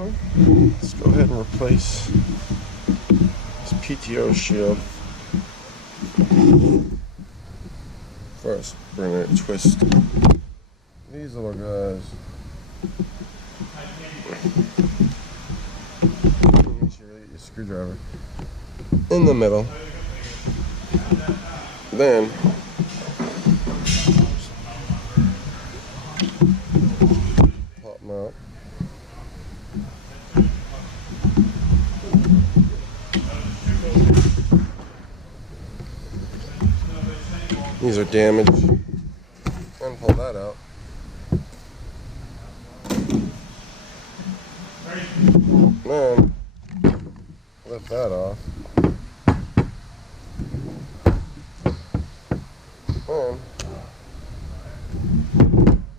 Let's go ahead and replace this PTO shield. First, bring it, twist these little guys. Make sure you get your screwdriver in the middle. Then pop them out. These are damaged. And pull that out. Then lift that off. And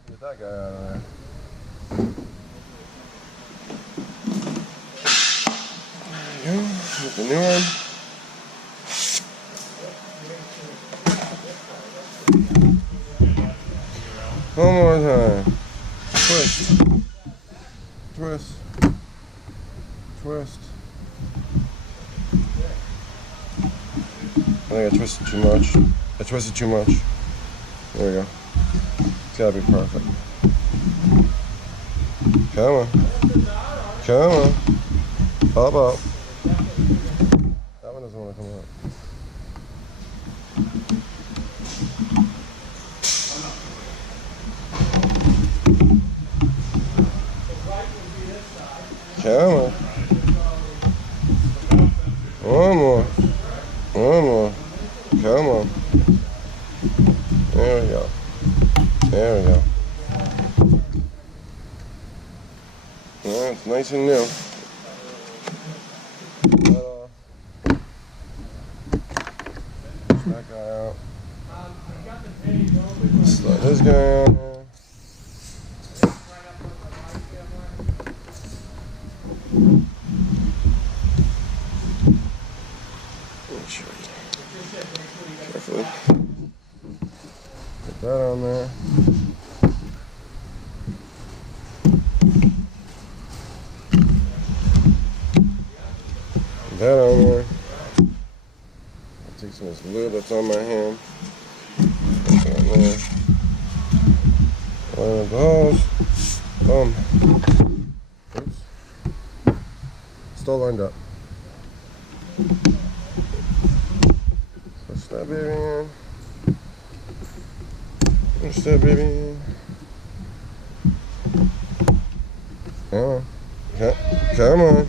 get that guy out of there. There you go. Get the new one. One more time. Twist. Twist. Twist. I think I twisted too much. I twisted too much. There we go. It's gotta be perfect. Come on. Come on. Pop up. That one doesn't want to come out. Come on. One more. One more. Come on. There we go. There we go. Well, it's nice and new. Push that guy out. Slide this guy out. Carefully. Put that on there. Put that on there. I'll take some of this lube that's on my hand. Put that on there. Line up the hose. Boom. Oops. Still lined up. Push that baby in. Push that baby in. Come on. Come on.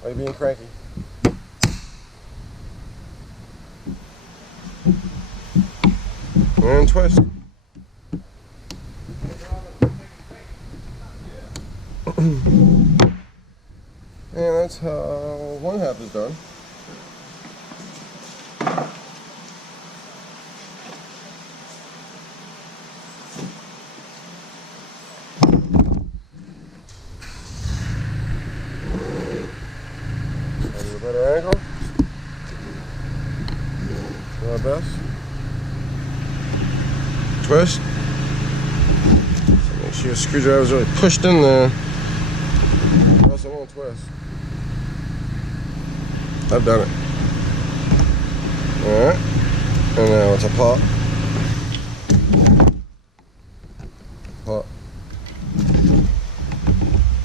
Why are you being cranky? And twist. And that's how one half is done. A better angle. Do our best. Twist. So make sure your screwdriver's really pushed in there. Or else it won't twist. I've done it. Alright. And now it's a pop. Pop.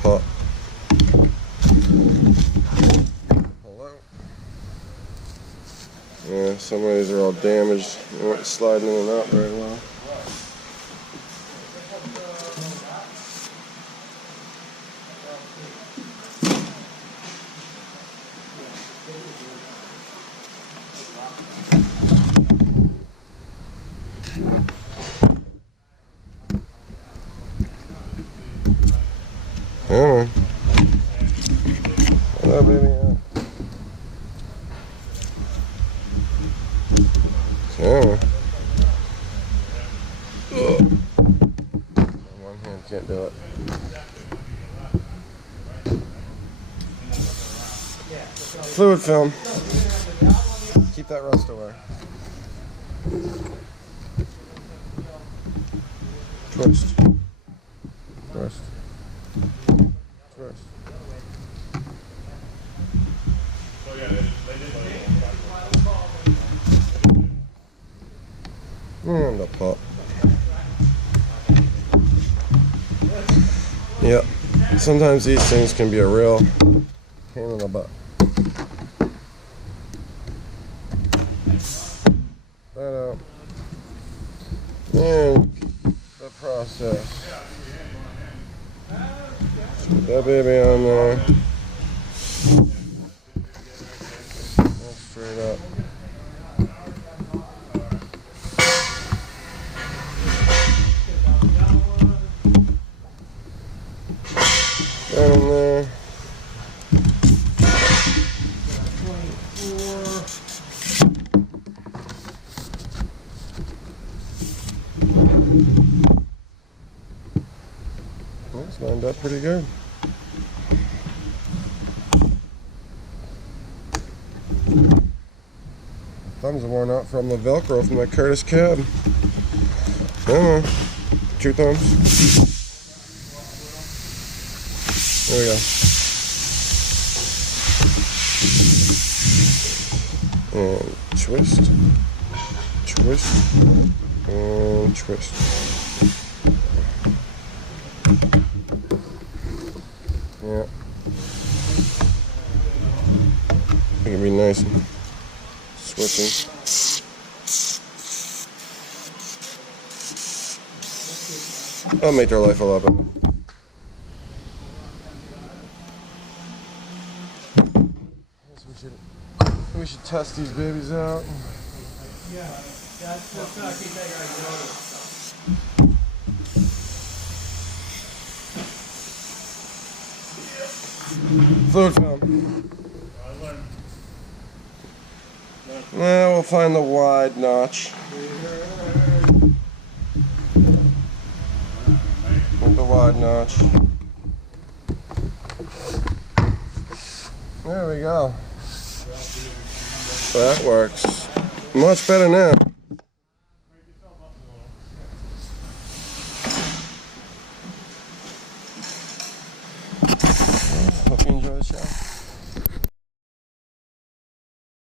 Pop. Pull out. Yeah, some of these are all damaged. They weren't sliding in and out very well. Come on. Pull that baby out. Come on. One hand can't do it. Fluid film. Keep that rust away. Twist. Twist. Twist. And the pop. Yep. Sometimes these things can be a real pain in the butt. That out. And the process. Put that baby on there. That's straight up. Down there. That's lined up pretty good. Thumbs are worn out from the Velcro from that Curtis cab. I don't know. 2 thumbs. There we go. And twist, twist, and twist. Yeah. It can be nice and switching. That'll make their life a lot better. We should test these babies out. Yeah, that's not keep that Fluid film. Now we'll find the wide notch. With the wide notch. There we go. That works much better now.